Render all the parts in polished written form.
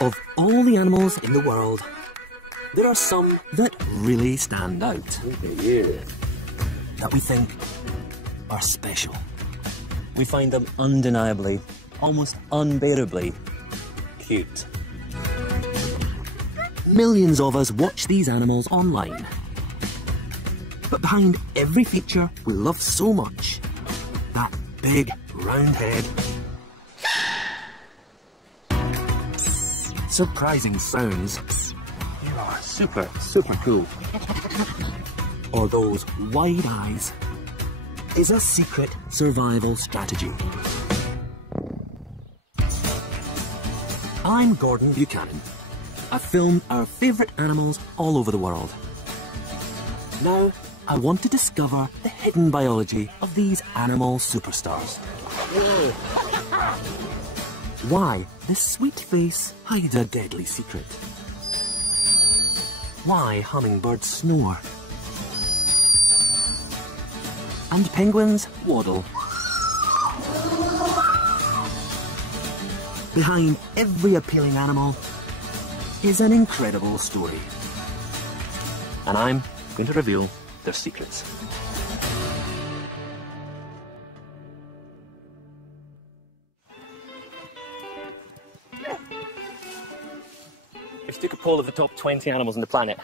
Of all the animals in the world, there are some that really stand out. That we think are special. We find them undeniably, almost unbearably cute. Millions of us watch these animals online. But behind every feature we love so much, that big round head, surprising sounds, super cool, or those wide eyes, is a secret survival strategy. I'm Gordon Buchanan. I've filmed our favourite animals all over the world. Now, I want to discover the hidden biology of these animal superstars. Why this sweet face hides a deadly secret. Why hummingbirds snore. And penguins waddle. Behind every appealing animal is an incredible story. And I'm going to reveal their secrets. If you took a poll of the top 20 animals on the planet,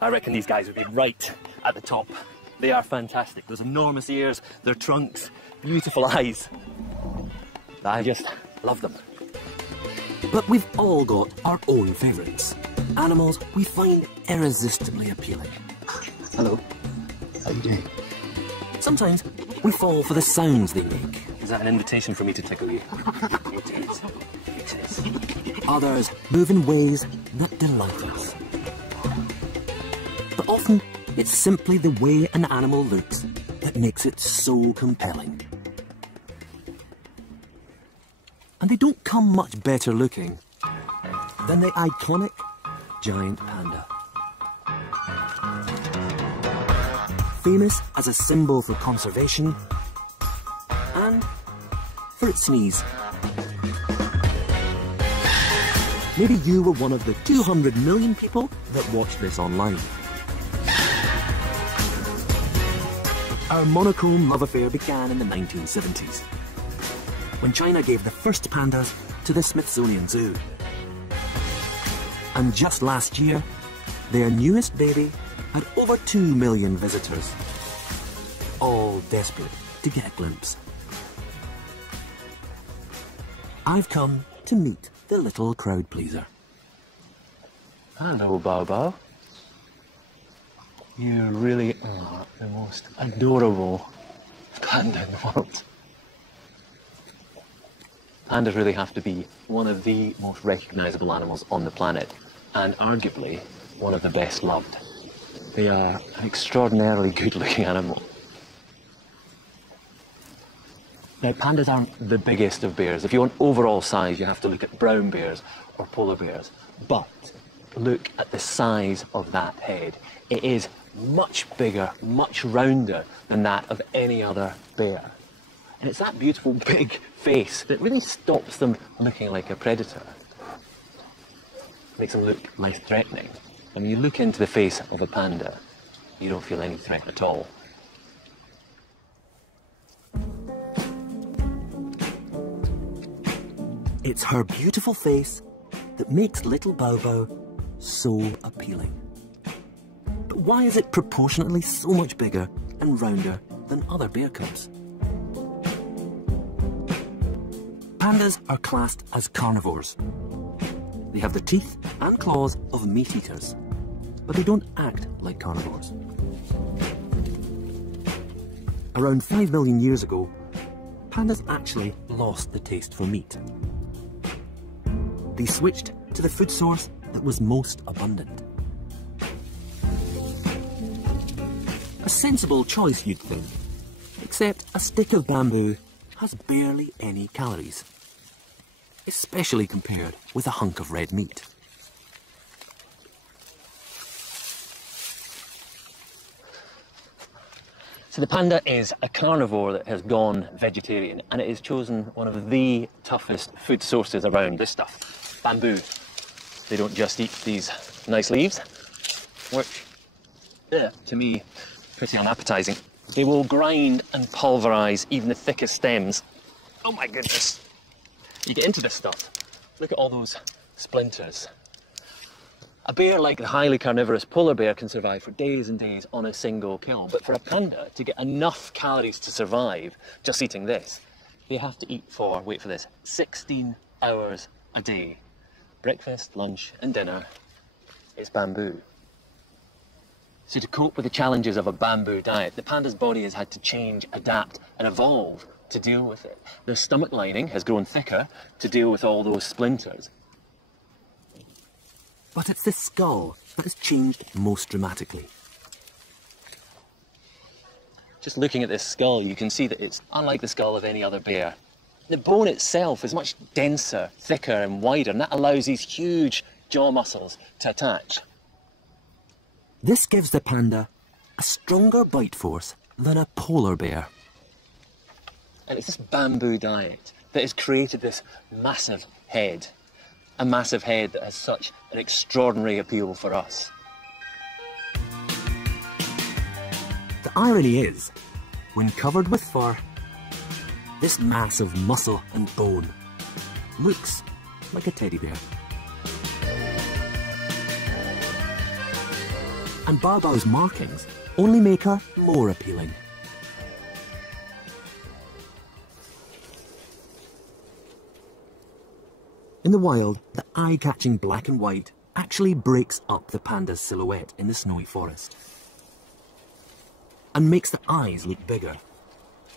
I reckon these guys would be right at the top. They are fantastic. Those enormous ears, their trunks, beautiful eyes. I just love them. But we've all got our own favourites. Animals we find irresistibly appealing. Hello. How are you doing? Sometimes we fall for the sounds they make. Is that an invitation for me to tickle you? It is. It is. Others move in ways that delight us. But often, it's simply the way an animal looks that makes it so compelling. And they don't come much better looking than the iconic giant panda. Famous as a symbol for conservation and for its sneeze. Maybe you were one of the 200 million people that watched this online. Our monochrome love affair began in the 1970s, when China gave the first pandas to the Smithsonian Zoo. And just last year, their newest baby had over 2 million visitors, all desperate to get a glimpse. I've come to meet the little crowd pleaser. Hello, Bao. You really are the most adorable panda in the world. Pandas really have to be one of the most recognisable animals on the planet, and arguably one of the best loved. They are an extraordinarily good-looking animal. Now, pandas aren't the biggest of bears. If you want overall size, you have to look at brown bears or polar bears. But look at the size of that head. It is much bigger, much rounder than that of any other bear. And it's that beautiful big face that really stops them looking like a predator. Makes them look less threatening. And when you look into the face of a panda, you don't feel any threat at all. It's her beautiful face that makes little Bao so appealing. But why is it proportionately so much bigger and rounder than other bear cubs? Pandas are classed as carnivores. They have the teeth and claws of meat eaters, but they don't act like carnivores. Around 5 million years ago, pandas actually lost the taste for meat. They switched to the food source that was most abundant. A sensible choice, you'd think, except a stick of bamboo has barely any calories, especially compared with a hunk of red meat. So the panda is a carnivore that has gone vegetarian, and it has chosen one of the toughest food sources around. This stuff, bamboo. They don't just eat these nice leaves, which, to me, pretty unappetizing. They will grind and pulverize even the thickest stems. Oh my goodness. You get into this stuff, look at all those splinters. A bear like the highly carnivorous polar bear can survive for days and days on a single kill, but for a panda to get enough calories to survive just eating this, they have to eat for, wait for this, 16 hours a day. Breakfast, lunch and dinner is bamboo. So to cope with the challenges of a bamboo diet, the panda's body has had to change, adapt and evolve to deal with it. Their stomach lining has grown thicker to deal with all those splinters. But it's the skull that has changed most dramatically. Just looking at this skull, you can see that it's unlike the skull of any other bear. The bone itself is much denser, thicker and wider, and that allows these huge jaw muscles to attach. This gives the panda a stronger bite force than a polar bear. And it's this bamboo diet that has created this massive head. A massive head that has such an extraordinary appeal for us. The irony is, when covered with fur, this mass of muscle and bone looks like a teddy bear. And Bao Bao's markings only make her more appealing. In the wild, the eye-catching black and white actually breaks up the panda's silhouette in the snowy forest and makes the eyes look bigger,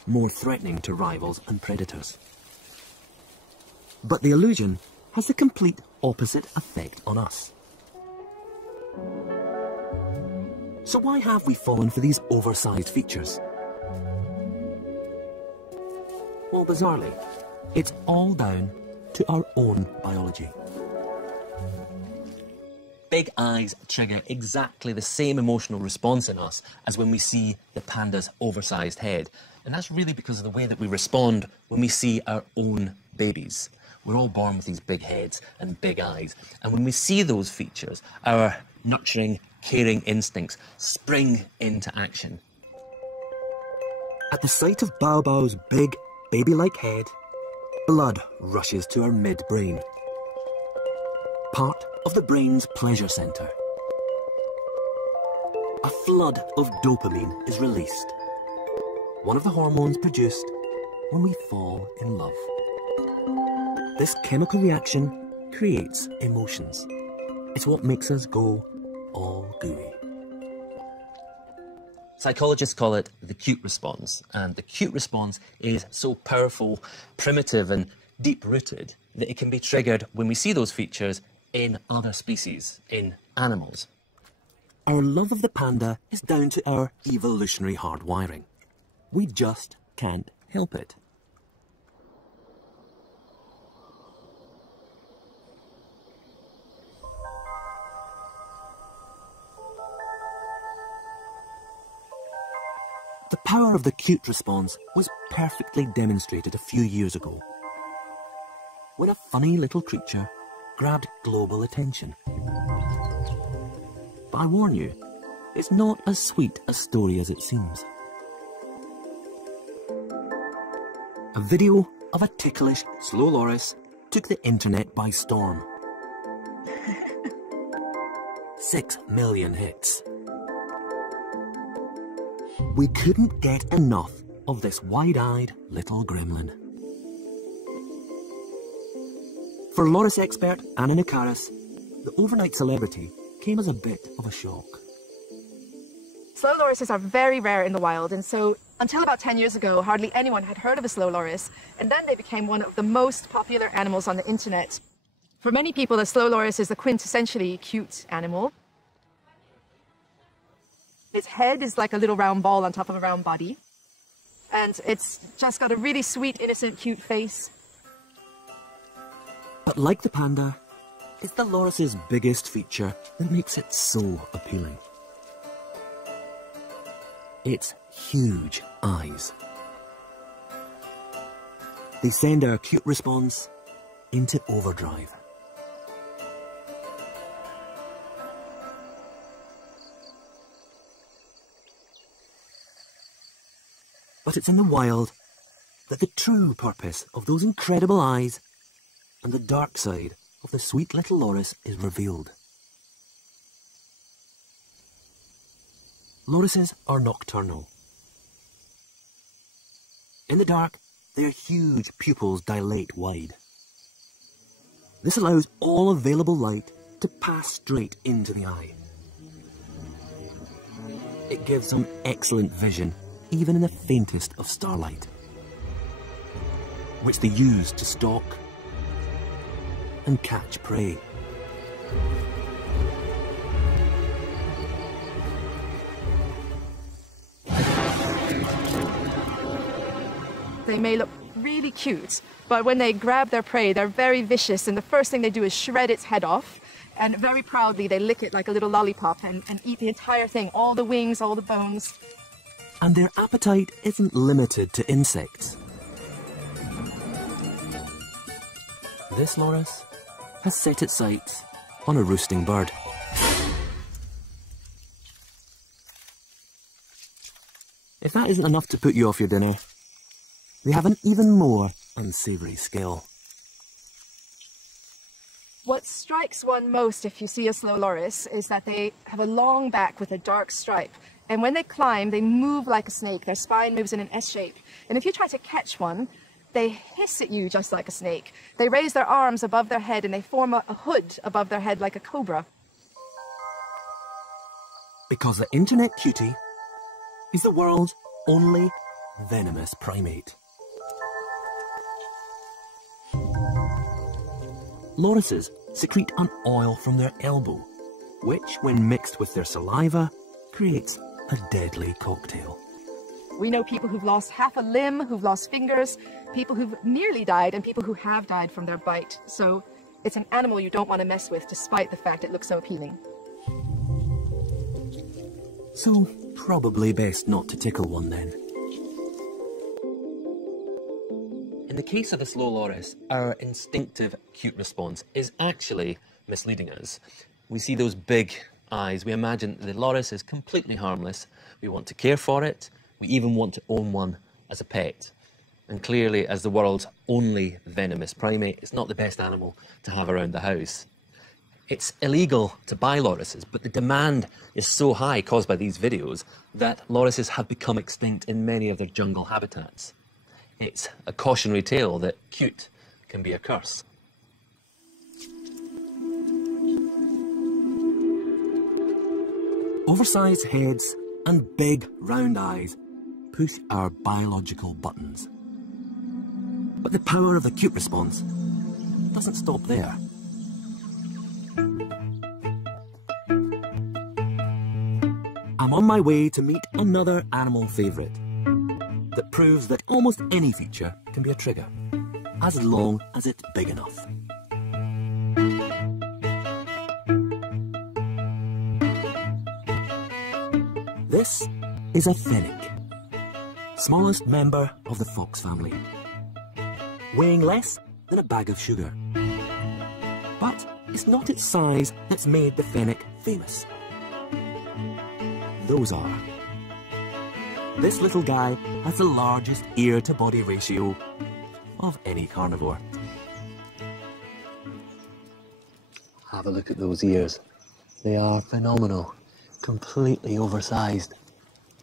more threatening to rivals and predators. But the illusion has the complete opposite effect on us. So why have we fallen for these oversized features? Well, bizarrely, it's all down to our own biology. Big eyes trigger exactly the same emotional response in us as when we see the panda's oversized head. And that's really because of the way that we respond when we see our own babies. We're all born with these big heads and big eyes. And when we see those features, our nurturing, caring instincts spring into action. At the sight of Bao Bao's big, baby-like head, blood rushes to our midbrain, part of the brain's pleasure centre. A flood of dopamine is released, one of the hormones produced when we fall in love. This chemical reaction creates emotions. It's what makes us go all gooey. Psychologists call it the cute response, and the cute response is so powerful, primitive and deep-rooted that it can be triggered when we see those features in other species, in animals. Our love of the panda is down to our evolutionary hardwiring. We just can't help it. The power of the cute response was perfectly demonstrated a few years ago, when a funny little creature grabbed global attention. But I warn you, it's not as sweet a story as it seems. A video of a ticklish slow loris took the internet by storm. 6 million hits. We couldn't get enough of this wide-eyed little gremlin. For loris expert Anna Nikaris, the overnight celebrity came as a bit of a shock. Slow lorises are very rare in the wild, and so until about 10 years ago, hardly anyone had heard of a slow loris, and then they became one of the most popular animals on the internet. For many people, a slow loris is a quintessentially cute animal. Its head is like a little round ball on top of a round body, and it's just got a really sweet, innocent, cute face. But like the panda, it's the loris's biggest feature that makes it so appealing. Its huge eyes. They send our acute response into overdrive. But it's in the wild that the true purpose of those incredible eyes and the dark side of the sweet little loris is revealed. Lorises are nocturnal. In the dark, their huge pupils dilate wide. This allows all available light to pass straight into the eye. It gives them excellent vision, even in the faintest of starlight, which they use to stalk and catch prey. They may look really cute, but when they grab their prey, they're very vicious, and the first thing they do is shred its head off, and very proudly they lick it like a little lollipop and eat the entire thing, all the wings, all the bones. And their appetite isn't limited to insects. This loris has set its sights on a roosting bird. If that isn't enough to put you off your dinner, they have an even more unsavoury skill. What strikes one most if you see a slow loris is that they have a long back with a dark stripe. And when they climb, they move like a snake. Their spine moves in an S shape. And if you try to catch one, they hiss at you just like a snake. They raise their arms above their head and they form a hood above their head like a cobra. Because the internet cutie is the world's only venomous primate. Lorises secrete an oil from their elbow, which, when mixed with their saliva, creates a deadly cocktail. We know people who've lost half a limb, who've lost fingers, people who've nearly died, and people who have died from their bite. So it's an animal you don't want to mess with, despite the fact it looks so appealing. So probably best not to tickle one then. In the case of the slow loris, our instinctive acute response is actually misleading us. We see those big eyes, we imagine the loris is completely harmless, we want to care for it, we even want to own one as a pet. And clearly, as the world's only venomous primate, it's not the best animal to have around the house. It's illegal to buy lorises, but the demand is so high caused by these videos that lorises have become extinct in many of their jungle habitats. It's a cautionary tale that cute can be a curse. Oversized heads and big round eyes push our biological buttons. But the power of the cute response doesn't stop there. I'm on my way to meet another animal favourite that proves that almost any feature can be a trigger, as long as it's big enough. This is a fennec, smallest member of the fox family, weighing less than a bag of sugar. But it's not its size that's made the fennec famous. Those are. This little guy has the largest ear-to-body ratio of any carnivore. Have a look at those ears. They are phenomenal, completely oversized.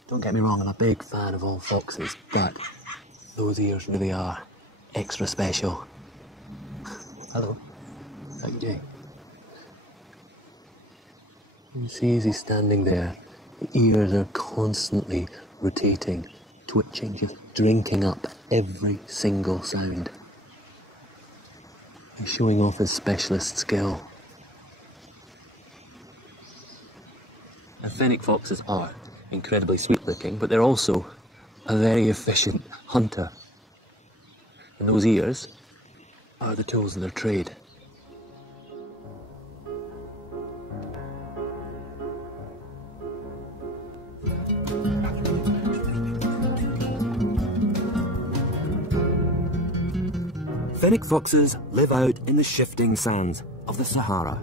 Don't get me wrong, I'm a big fan of all foxes, but those ears really are extra special. Hello, is that Jay? You see as he's standing there, the ears are constantly rotating, twitching, just drinking up every single sound. He's showing off his specialist skill. And fennec foxes are incredibly sweet looking, but they're also a very efficient hunter. And those ears are the tools of their trade. Fennec foxes live out in the shifting sands of the Sahara.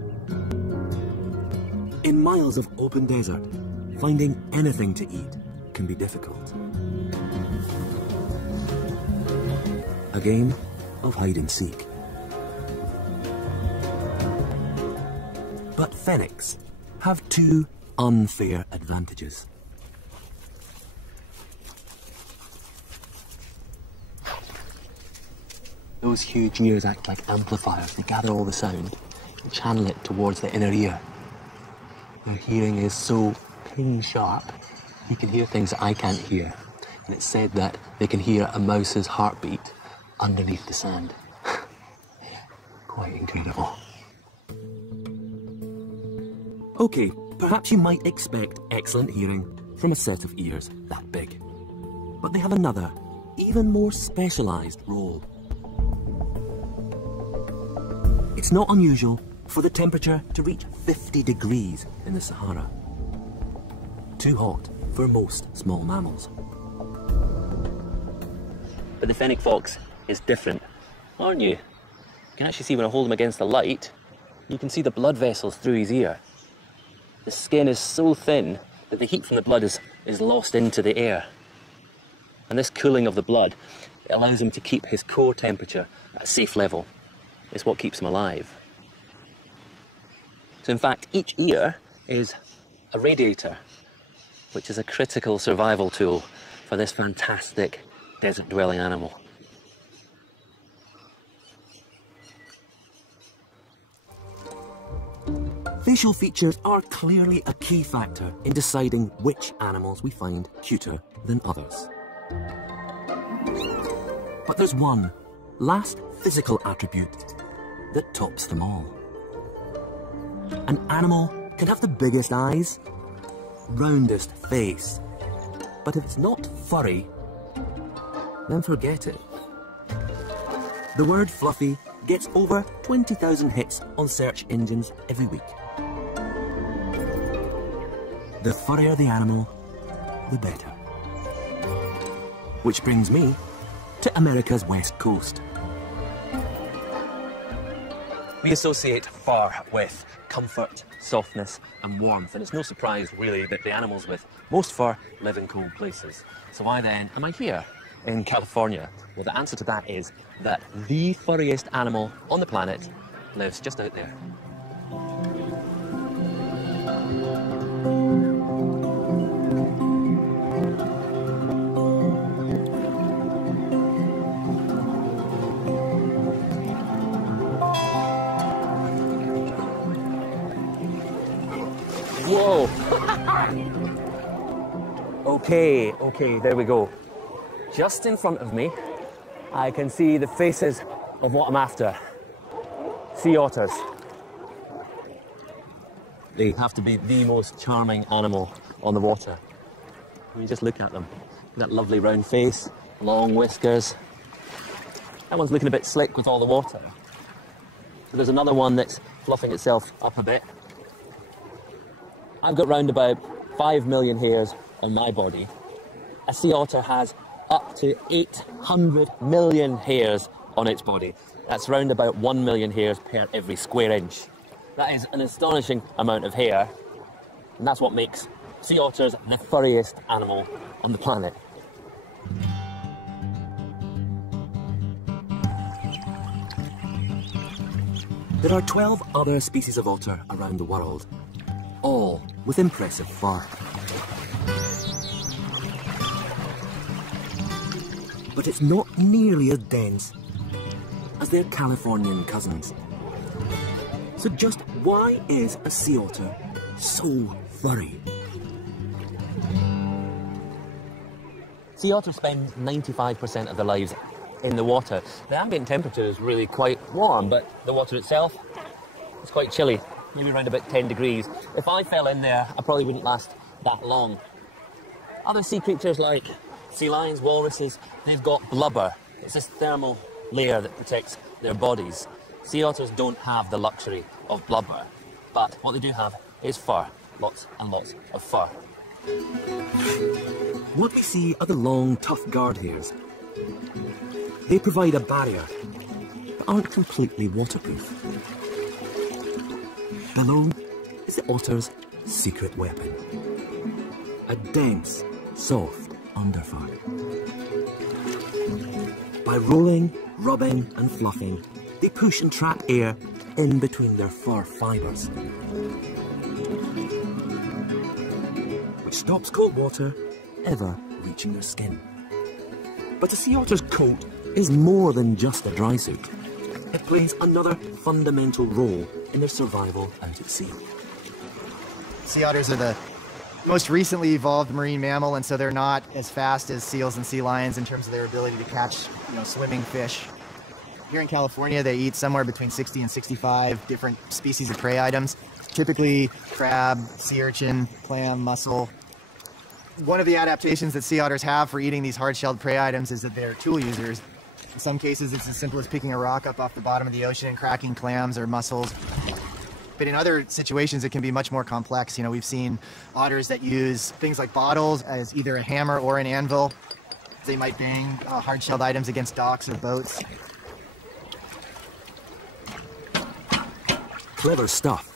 In miles of open desert, finding anything to eat can be difficult. A game of hide and seek. But fennecs have two unfair advantages. Those huge ears act like amplifiers. They gather all the sound and channel it towards the inner ear. Their hearing is so pin sharp, you can hear things that I can't hear. And it's said that they can hear a mouse's heartbeat underneath the sand. Quite incredible. Okay, perhaps you might expect excellent hearing from a set of ears that big. But they have another, even more specialised role. It's not unusual for the temperature to reach 50 degrees in the Sahara. Too hot for most small mammals. But the fennec fox is different, aren't you? You can actually see when I hold him against the light, you can see the blood vessels through his ear. The skin is so thin that the heat from the blood is lost into the air. And this cooling of the blood, it allows him to keep his core temperature at a safe level. It's what keeps him alive. So in fact, each ear is a radiator, which is a critical survival tool for this fantastic desert-dwelling animal. Facial features are clearly a key factor in deciding which animals we find cuter than others. But there's one last physical attribute that tops them all. An animal can have the biggest eyes, roundest face, but if it's not furry, then forget it. The word fluffy gets over 20,000 hits on search engines every week. The furrier the animal, the better. Which brings me to America's west coast. We associate fur with comfort, softness and warmth, and it's no surprise really that the animals with most fur live in cold places. So why then am I here in California? Well, the answer to that is that the furriest animal on the planet lives just out there. Whoa! Okay, there we go. Just in front of me, I can see the faces of what I'm after. Sea otters. They have to be the most charming animal on the water. I mean, just look at them. That lovely round face, long whiskers. That one's looking a bit slick with all the water. So there's another one that's fluffing itself up a bit. I've got round about 5 million hairs on my body. A sea otter has up to 800 million hairs on its body. That's round about 1 million hairs per every square inch. That is an astonishing amount of hair, and that's what makes sea otters the furriest animal on the planet. There are 12 other species of otter around the world, all with impressive fur. But it's not nearly as dense as their Californian cousins. So just why is a sea otter so furry? Sea otters spend 95% of their lives in the water. The ambient temperature is really quite warm, but the water itself is quite chilly, maybe around about 10 degrees. If I fell in there, I probably wouldn't last that long. Other sea creatures like sea lions, walruses, they've got blubber. It's this thermal layer that protects their bodies. Sea otters don't have the luxury of blubber, but what they do have is fur. Lots and lots of fur. What we see are the long, tough guard hairs. They provide a barrier, but aren't completely waterproof. Below is the otter's secret weapon. A dense, soft underfur. By rolling, rubbing and fluffing, they push and trap air in between their fur fibres, which stops cold water ever reaching their skin. But a sea otter's coat is more than just a dry suit. It plays another fundamental role in their survival out at sea. Sea otters are the most recently evolved marine mammal, and so they're not as fast as seals and sea lions in terms of their ability to catch, swimming fish. Here in California, they eat somewhere between 60 and 65 different species of prey items, typically crab, sea urchin, clam, mussel. One of the adaptations that sea otters have for eating these hard-shelled prey items is that they're tool users. In some cases, it's as simple as picking a rock up off the bottom of the ocean and cracking clams or mussels. But in other situations, it can be much more complex. We've seen otters that use things like bottles as either a hammer or an anvil. They might bang hard-shelled items against docks or boats. Clever stuff.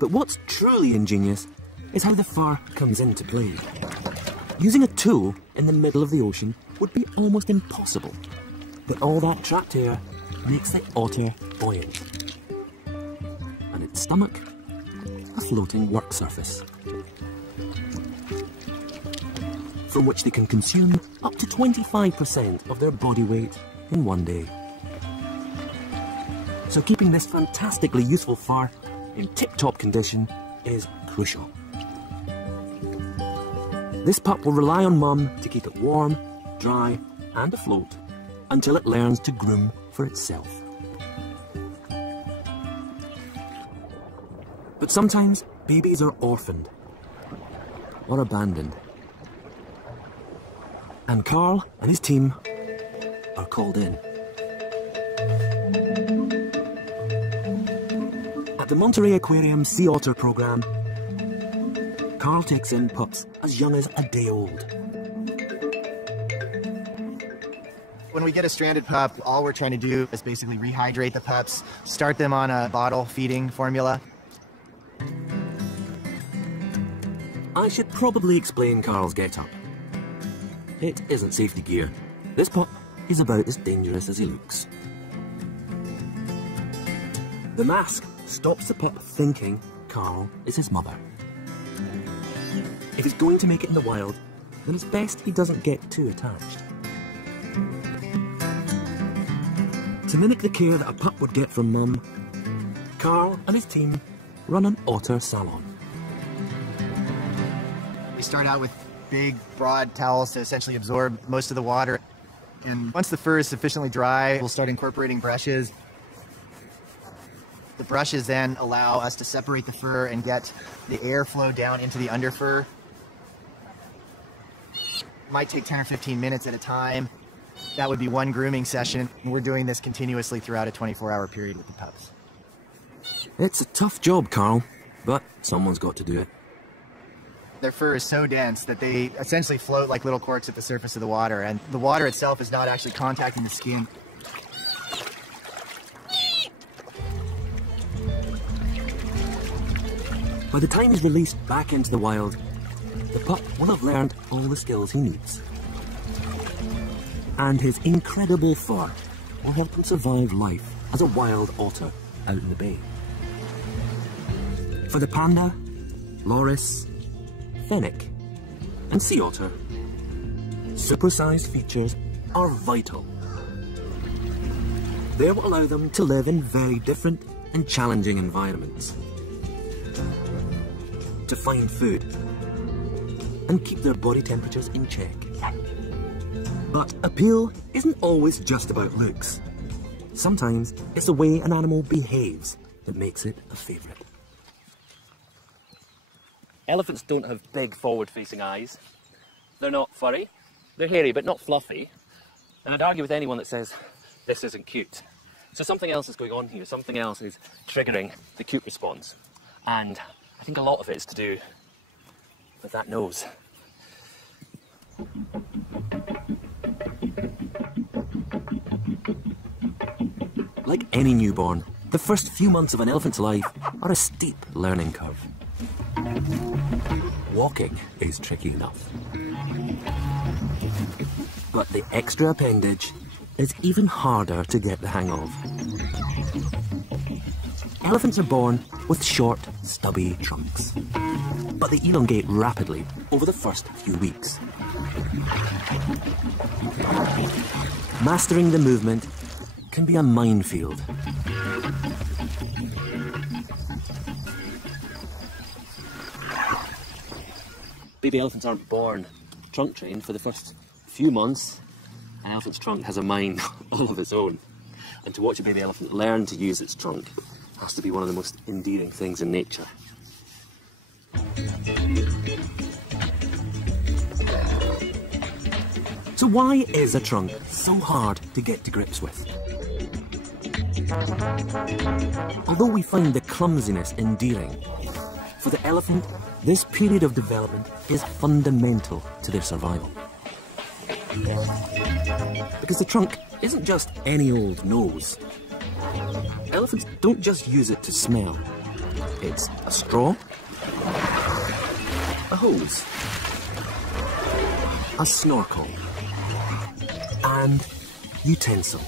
But what's truly ingenious is how the fur comes into play. Using a tool in the middle of the ocean would be almost impossible, but all that trapped air makes the otter buoyant, and its stomach a floating work surface, from which they can consume up to 25% of their body weight in one day. So keeping this fantastically useful fur in tip-top condition is crucial. This pup will rely on Mum to keep it warm, dry and afloat until it learns to groom for itself. But sometimes babies are orphaned or abandoned, and Carl and his team are called in. At the Monterey Aquarium Sea Otter Programme, Carl takes in pups as young as a day old. When we get a stranded pup, all we're trying to do is basically rehydrate the pups, start them on a bottle feeding formula. I should probably explain Carl's get-up. It isn't safety gear. This pup is about as dangerous as he looks. The mask stops the pup thinking Carl is his mother. If he's going to make it in the wild, then it's best he doesn't get too attached. To mimic the care that a pup would get from Mum, Carl and his team run an otter salon. We start out with big, broad towels to essentially absorb most of the water. And once the fur is sufficiently dry, we'll start incorporating brushes. The brushes then allow us to separate the fur and get the airflow down into the underfur. It might take 10 or 15 minutes at a time. That would be one grooming session. And we're doing this continuously throughout a 24-hour period with the pups. It's a tough job, Carl, but someone's got to do it. Their fur is so dense that they essentially float like little corks at the surface of the water, and the water itself is not actually contacting the skin. By the time he's released back into the wild, the pup will have learned all the skills he needs. And his incredible fur will help him survive life as a wild otter out in the bay. For the panda, loris, fennec and sea otter, supersized features are vital. They will allow them to live in very different and challenging environments, to find food and keep their body temperatures in check. But appeal isn't always just about looks. Sometimes it's the way an animal behaves that makes it a favourite. Elephants don't have big forward-facing eyes. They're not furry. They're hairy but not fluffy. And I'd argue with anyone that says this isn't cute. So something else is going on here. Something else is triggering the cute response. And I think a lot of it is to do with that nose. Like any newborn, the first few months of an elephant's life are a steep learning curve. Walking is tricky enough. But the extra appendage is even harder to get the hang of. Elephants are born with short, stubby trunks, but they elongate rapidly over the first few weeks. Mastering the movement can be a minefield. Baby elephants aren't born trunk trained for the first few months. An elephant's trunk has a mind all of its own. And to watch a baby elephant learn to use its trunk has to be one of the most endearing things in nature. So why is a trunk so hard to get to grips with? Although we find the clumsiness endearing, for the elephant, this period of development is fundamental to their survival. Because the trunk isn't just any old nose. Elephants don't just use it to smell. It's a straw, a hose, a snorkel, and utensil.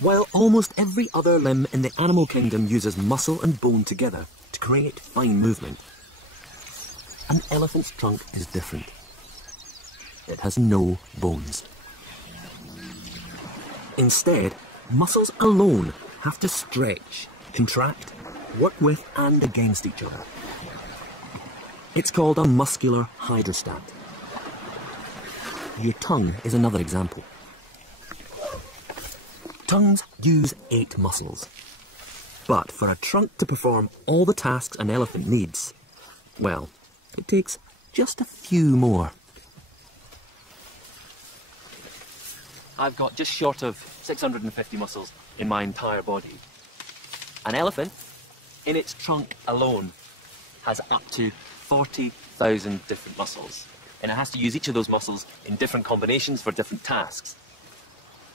While almost every other limb in the animal kingdom uses muscle and bone together to create fine movement, an elephant's trunk is different. It has no bones. Instead, muscles alone have to stretch, contract, work with and against each other. It's called a muscular hydrostat. Your tongue is another example. Tongues use 8 muscles. But for a trunk to perform all the tasks an elephant needs, well, it takes just a few more. I've got just short of 650 muscles in my entire body. An elephant, in its trunk alone, has up to 40,000 different muscles. And it has to use each of those muscles in different combinations for different tasks.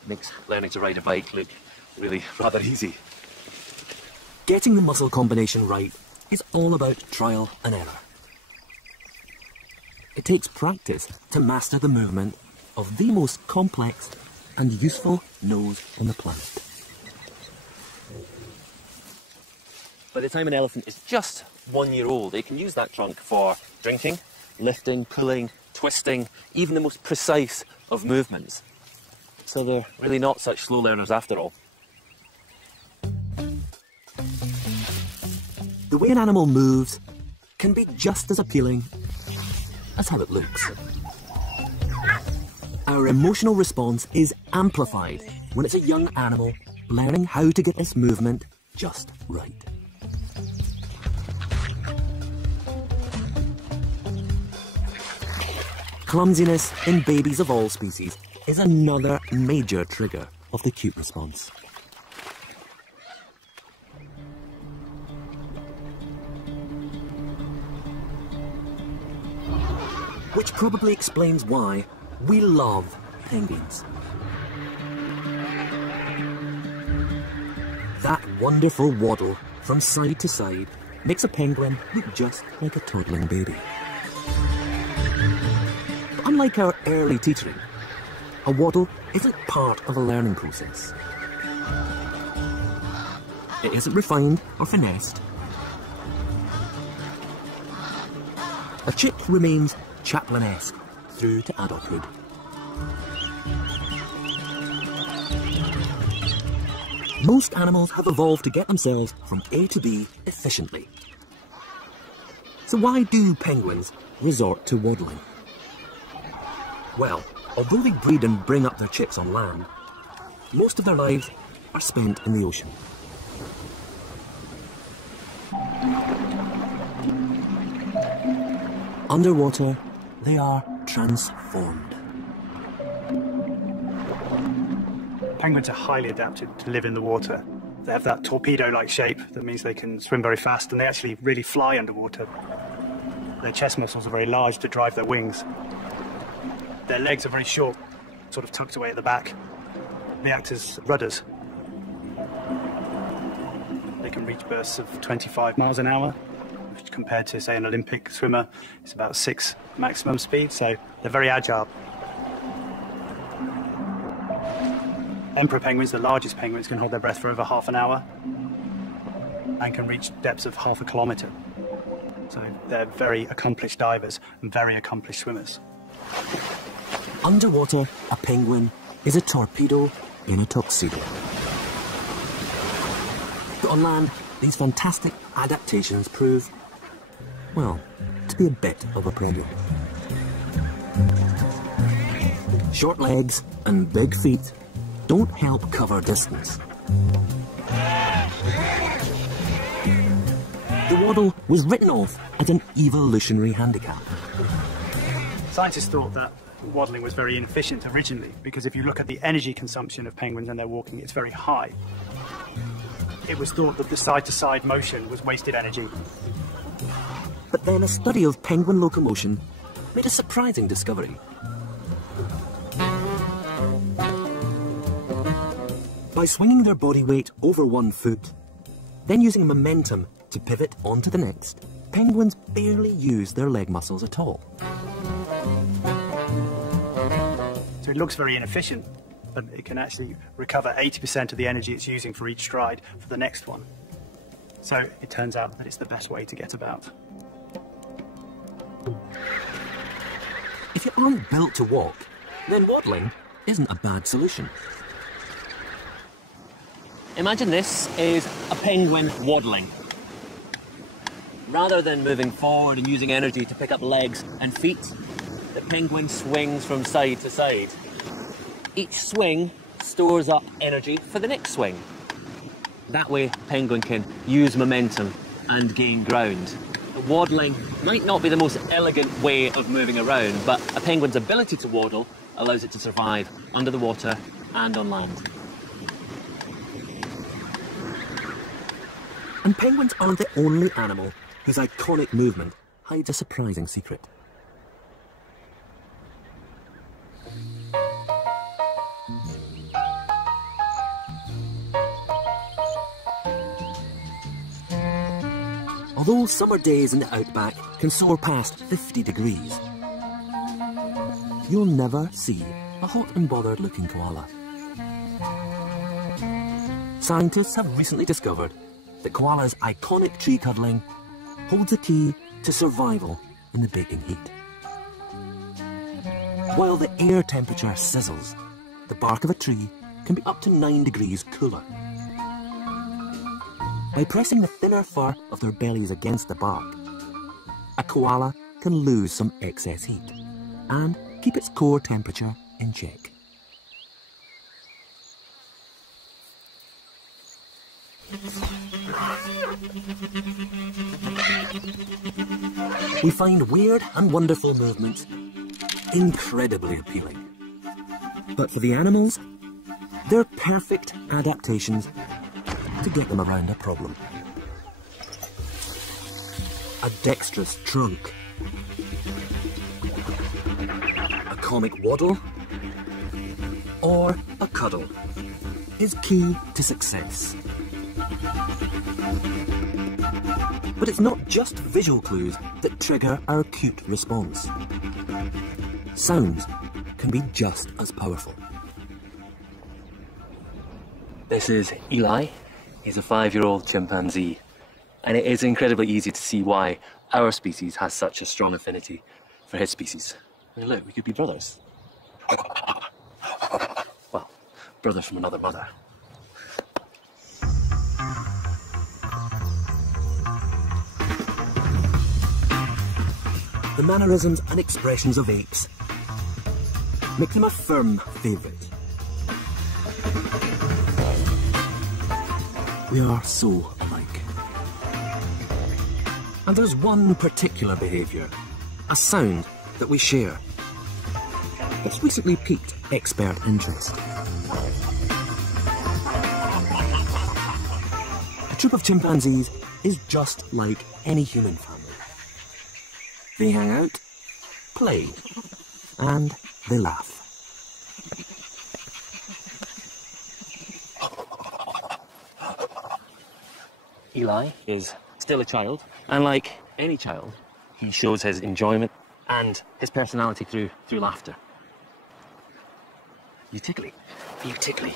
Makes learning to ride a bike look really rather easy. Getting the muscle combination right is all about trial and error. It takes practice to master the movement of the most complex and useful nose on the planet. By the time an elephant is just 1 year old, they can use that trunk for drinking, lifting, pulling, twisting, even the most precise of movements. So they're really not such slow learners after all. The way an animal moves can be just as appealing as how it looks. Our emotional response is amplified when it's a young animal learning how to get this movement just right. Clumsiness in babies of all species is another major trigger of the cute response. Which probably explains why we love penguins. That wonderful waddle from side to side makes a penguin look just like a toddling baby. But unlike our early teetering, a waddle isn't part of a learning process. It isn't refined or finessed. A chick remains Chaplin-esque through to adulthood. Most animals have evolved to get themselves from A to B efficiently. So why do penguins resort to waddling? Well, although they breed and bring up their chicks on land, most of their lives are spent in the ocean. Underwater, they are transformed. Penguins are highly adapted to live in the water. They have that torpedo-like shape that means they can swim very fast, and they actually really fly underwater. Their chest muscles are very large to drive their wings. Their legs are very short, sort of tucked away at the back. They act as rudders. They can reach bursts of 25 miles an hour, which compared to, say, an Olympic swimmer, it's about 6 maximum speed, so they're very agile. Emperor penguins, the largest penguins, can hold their breath for over half an hour and can reach depths of half a kilometre. So they're very accomplished divers and very accomplished swimmers. Underwater, a penguin is a torpedo in a tuxedo. But on land, these fantastic adaptations prove, well, to be a bit of a problem. Short legs and big feet don't help cover distance. The waddle was written off as an evolutionary handicap. Scientists thought that waddling was very inefficient originally, because if you look at the energy consumption of penguins and they're walking, it's very high. It was thought that the side-to-side motion was wasted energy. But then a study of penguin locomotion made a surprising discovery. By swinging their body weight over one foot, then using momentum to pivot onto the next, penguins barely use their leg muscles at all. So it looks very inefficient, but it can actually recover 80% of the energy it's using for each stride for the next one. So it turns out that it's the best way to get about. If you aren't built to walk, then waddling isn't a bad solution. Imagine this is a penguin waddling. Rather than moving forward and using energy to pick up legs and feet, the penguin swings from side to side. Each swing stores up energy for the next swing. That way, penguin can use momentum and gain ground. Waddling might not be the most elegant way of moving around, but a penguin's ability to waddle allows it to survive under the water and on land. And penguins aren't the only animal whose iconic movement hides a surprising secret. Although summer days in the outback can soar past 50 degrees, you'll never see a hot and bothered looking koala. Scientists have recently discovered that koala's iconic tree cuddling holds the key to survival in the baking heat. While the air temperature sizzles, the bark of a tree can be up to 9 degrees cooler. By pressing the thinner fur of their bellies against the bark, a koala can lose some excess heat and keep its core temperature in check. We find weird and wonderful movements incredibly appealing. But for the animals, they're perfect adaptations to get them around a problem. A dexterous trunk, a comic waddle, or a cuddle is key to success. But it's not just visual clues that trigger our acute response. Sounds can be just as powerful. This is Eli. He's a 5-year-old chimpanzee, and it is incredibly easy to see why our species has such a strong affinity for his species. I mean, look, we could be brothers. Well, brothers from another mother. The mannerisms and expressions of apes make them a firm favourite. We are so alike. And there's one particular behaviour, a sound that we share. It's recently piqued expert interest. A troop of chimpanzees is just like any human family. They hang out, play, and they laugh. Eli is still a child, and like any child, he shows his enjoyment and his personality through laughter. You tickly. You tickly.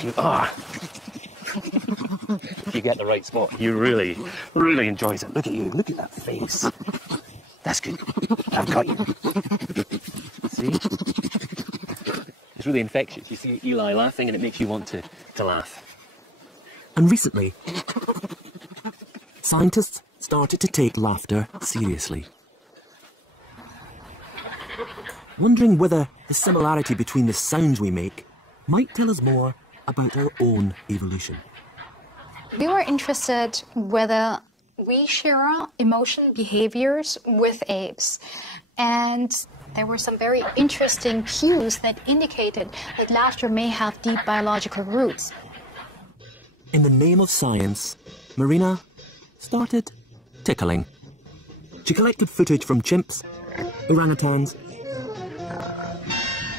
You are. If you get the right spot, he really, really enjoys it. Look at you. Look at that face. That's good. I've got you. See? It's really infectious. You see Eli laughing and it makes you want to laugh. And recently, scientists started to take laughter seriously, wondering whether the similarity between the sounds we make might tell us more about our own evolution. We were interested whether we share emotion behaviors with apes, and there were some very interesting cues that indicated that laughter may have deep biological roots. In the name of science, Marina started tickling. She collected footage from chimps, orangutans,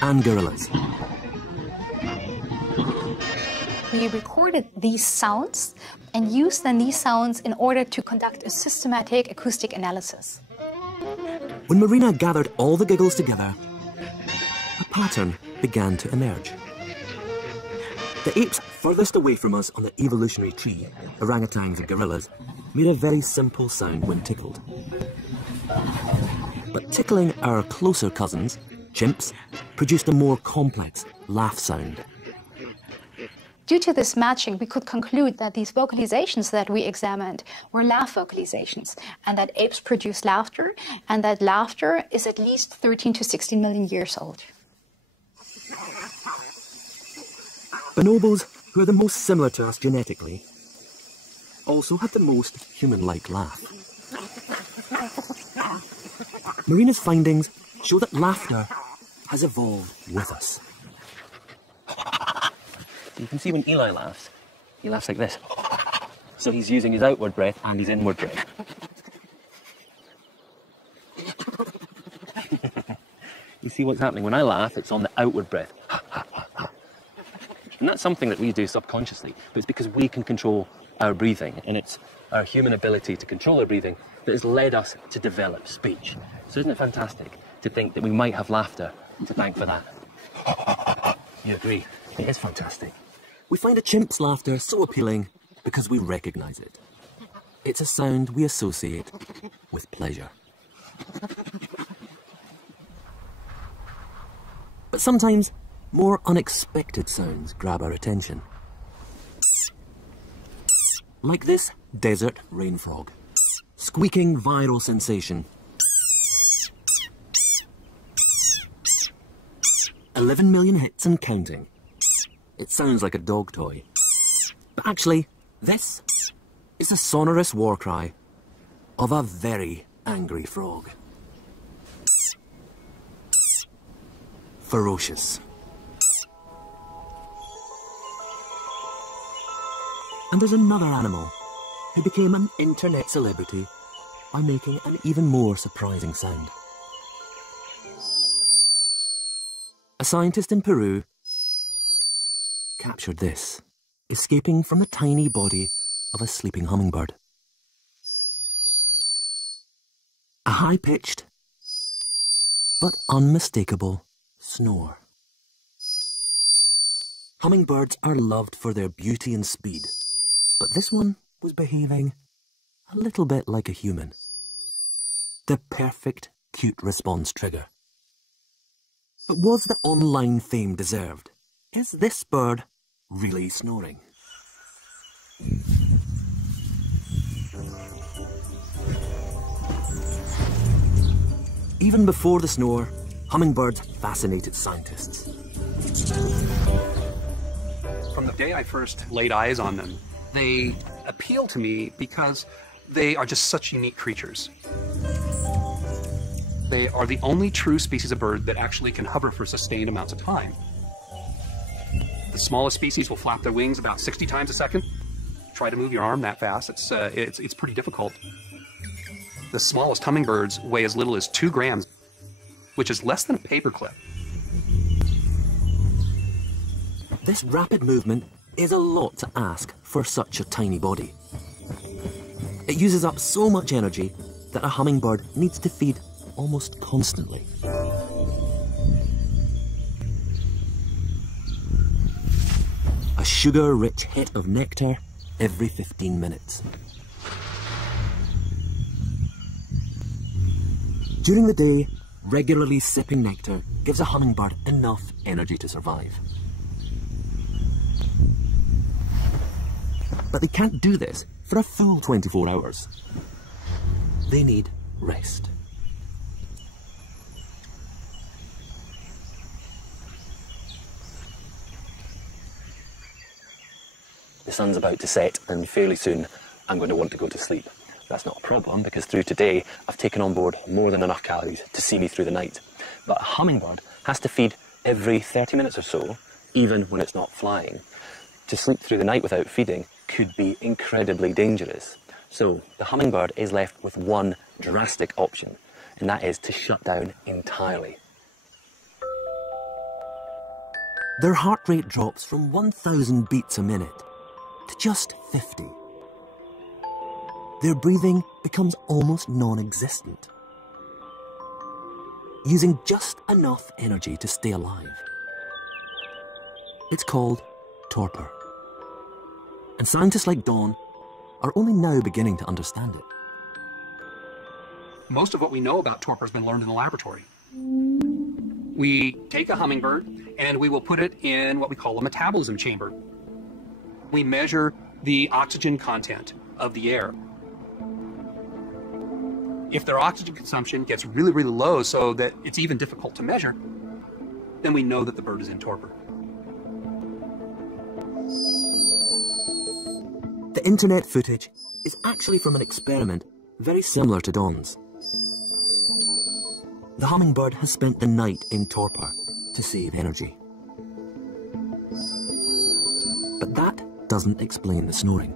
and gorillas. We recorded these sounds and used then these sounds in order to conduct a systematic acoustic analysis. When Marina gathered all the giggles together, a pattern began to emerge. The apes furthest away from us on the evolutionary tree, orangutans and gorillas, made a very simple sound when tickled. But tickling our closer cousins, chimps, produced a more complex laugh sound. Due to this matching, we could conclude that these vocalizations that we examined were laugh vocalizations, and that apes produce laughter, and that laughter is at least 13 to 16 million years old. Bonobos, who are the most similar to us genetically, also have the most human-like laugh. Marina's findings show that laughter has evolved with us. You can see when Eli laughs, he laughs like this. So he's using his outward breath and his inward breath. You see what's happening? When I laugh, it's on the outward breath. And that's something that we do subconsciously, but it's because we can control our breathing, and it's our human ability to control our breathing that has led us to develop speech. So isn't it fantastic to think that we might have laughter to thank for that? You agree? It is fantastic. We find a chimp's laughter so appealing because we recognize it. It's a sound we associate with pleasure. But sometimes more unexpected sounds grab our attention. Like this desert rain frog. Squeaking viral sensation. 11 million hits and counting. It sounds like a dog toy. But actually, this is a sonorous war cry of a very angry frog. Ferocious. And there's another animal who became an internet celebrity by making an even more surprising sound. A scientist in Peru captured this, escaping from the tiny body of a sleeping hummingbird. A high-pitched but unmistakable snore. Hummingbirds are loved for their beauty and speed, but this one was behaving a little bit like a human. The perfect cute response trigger. But was the online fame deserved? Is this bird really snoring? Even before the snore, hummingbirds fascinated scientists. From the day I first laid eyes on them, they appeal to me because they are just such unique creatures. They are the only true species of bird that actually can hover for sustained amounts of time. The smallest species will flap their wings about 60 times a second. Try to move your arm that fast, it's pretty difficult. The smallest hummingbirds weigh as little as 2 grams, which is less than a paperclip. This rapid movement is a lot to ask for such a tiny body. It uses up so much energy that a hummingbird needs to feed almost constantly. A sugar-rich hit of nectar every 15 minutes. During the day, regularly sipping nectar gives a hummingbird enough energy to survive. But they can't do this for a full 24 hours. They need rest. The sun's about to set, and fairly soon I'm going to want to go to sleep. That's not a problem, because through today I've taken on board more than enough calories to see me through the night. But a hummingbird has to feed every 30 minutes or so, even when it's not flying. To sleep through the night without feeding could be incredibly dangerous. So the hummingbird is left with one drastic option, and that is to shut down entirely. Their heart rate drops from 1,000 beats a minute to just 50. Their breathing becomes almost non-existent, using just enough energy to stay alive. It's called torpor. And scientists like Dawn are only now beginning to understand it. Most of what we know about torpor has been learned in the laboratory. We take a hummingbird and we will put it in what we call a metabolism chamber. We measure the oxygen content of the air. If their oxygen consumption gets really, really low so that it's even difficult to measure, then we know that the bird is in torpor. The internet footage is actually from an experiment very similar to Dawn's. The hummingbird has spent the night in torpor to save energy. But that doesn't explain the snoring.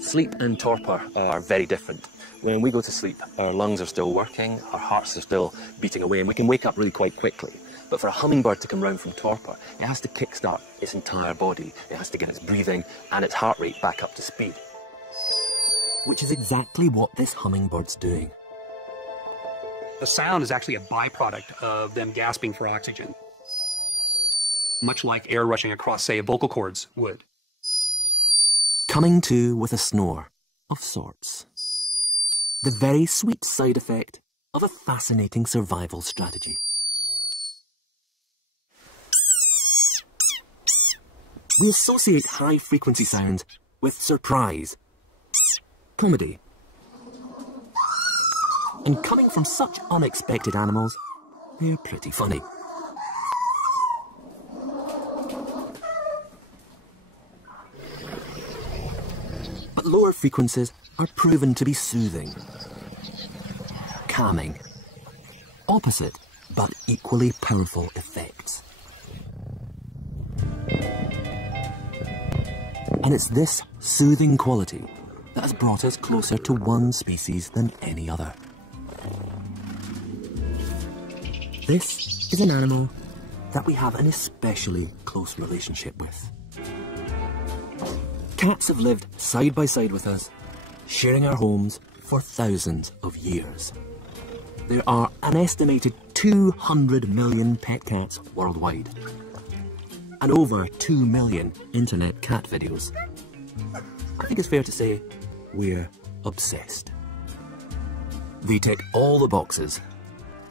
Sleep and torpor are very different. When we go to sleep, our lungs are still working, our hearts are still beating away, and we can wake up really quite quickly. But for a hummingbird to come round from torpor, it has to kickstart its entire body. It has to get its breathing and its heart rate back up to speed. Which is exactly what this hummingbird's doing. The sound is actually a byproduct of them gasping for oxygen, much like air rushing across, say, vocal cords would. Coming to with a snore of sorts. The very sweet side effect of a fascinating survival strategy. We associate high-frequency sounds with surprise, comedy. And coming from such unexpected animals, they're pretty funny. But lower frequencies are proven to be soothing, calming, opposite but equally powerful effects. And it's this soothing quality that has brought us closer to one species than any other. This is an animal that we have an especially close relationship with. Cats have lived side by side with us, sharing our homes for thousands of years. There are an estimated 200 million pet cats worldwide, and over 2 million internet cat videos. I think it's fair to say we're obsessed. They tick all the boxes.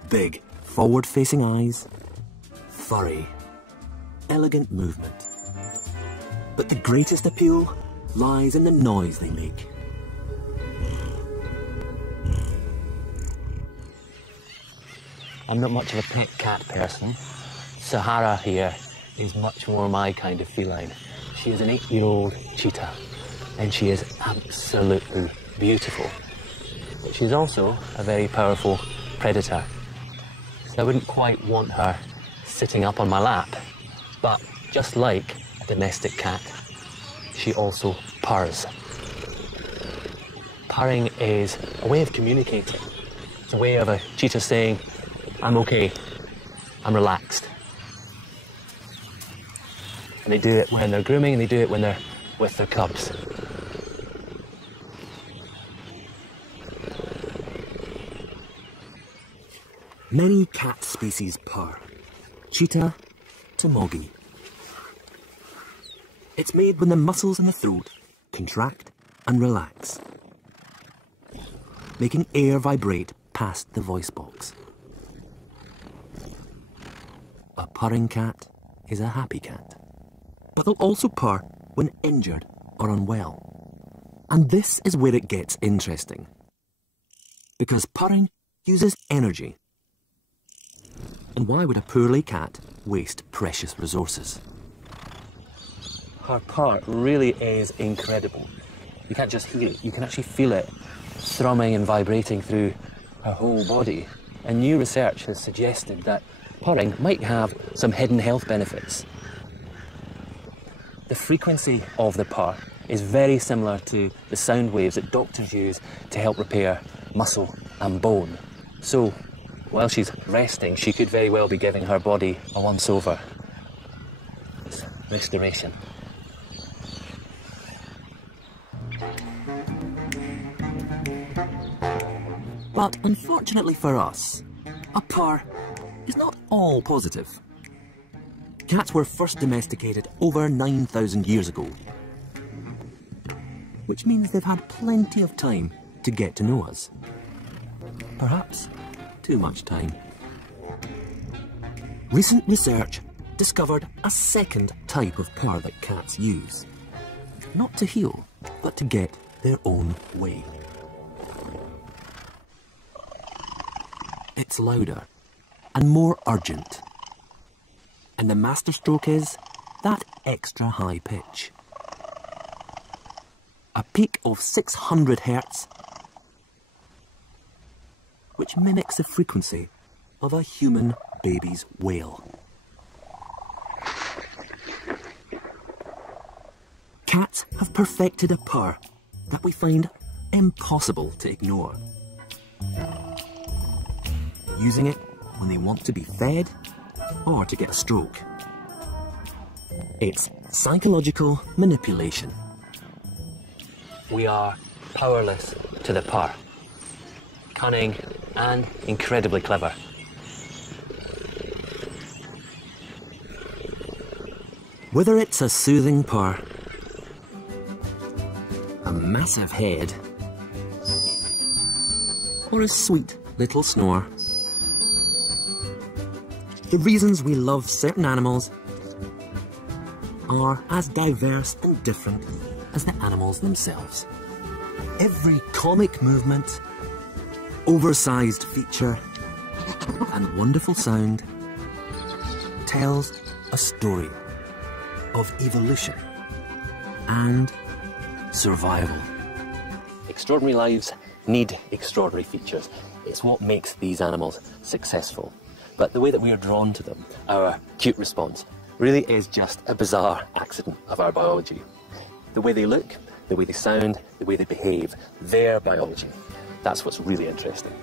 Big, forward-facing eyes, furry, elegant movement. But the greatest appeal lies in the noise they make. I'm not much of a pet cat person. Sahara here is much more my kind of feline. She is an 8-year-old cheetah, and she is absolutely beautiful. But she's also a very powerful predator. So I wouldn't quite want her sitting up on my lap, but just like a domestic cat, she also purrs. Purring is a way of communicating. It's a way of a cheetah saying, I'm okay, I'm relaxed. And they do it when they're grooming, and they do it when they're with their cubs. Many cat species purr. Cheetah to moggy. It's made when the muscles in the throat contract and relax, making air vibrate past the voice box. A purring cat is a happy cat, but they'll also purr when injured or unwell. And this is where it gets interesting, because purring uses energy. And why would a poorly cat waste precious resources? Her purr really is incredible. You can't just hear it, you can actually feel it thrumming and vibrating through her whole body. And new research has suggested that purring might have some hidden health benefits. The frequency of the purr is very similar to the sound waves that doctors use to help repair muscle and bone. So, while she's resting, she could very well be giving her body a once-over. It's restoration. But unfortunately for us, a purr is not all positive. Cats were first domesticated over 9,000 years ago, which means they've had plenty of time to get to know us. Perhaps too much time. Recent research discovered a second type of purr that cats use. Not to heal, but to get their own way. It's louder and more urgent. And the masterstroke is that extra high pitch. A peak of 600 Hz, which mimics the frequency of a human baby's wail. Cats have perfected a purr that we find impossible to ignore. Using it when they want to be fed or to get a stroke. It's psychological manipulation. We are powerless to the purr. Cunning and incredibly clever. Whether it's a soothing purr, a massive head, or a sweet little snore, the reasons we love certain animals are as diverse and different as the animals themselves. Every comic movement, oversized feature, and wonderful sound tells a story of evolution and survival. Extraordinary lives need extraordinary features. It's what makes these animals successful. But the way that we are drawn to them, our cute response, really is just a bizarre accident of our biology. The way they look, the way they sound, the way they behave, their biology. That's what's really interesting.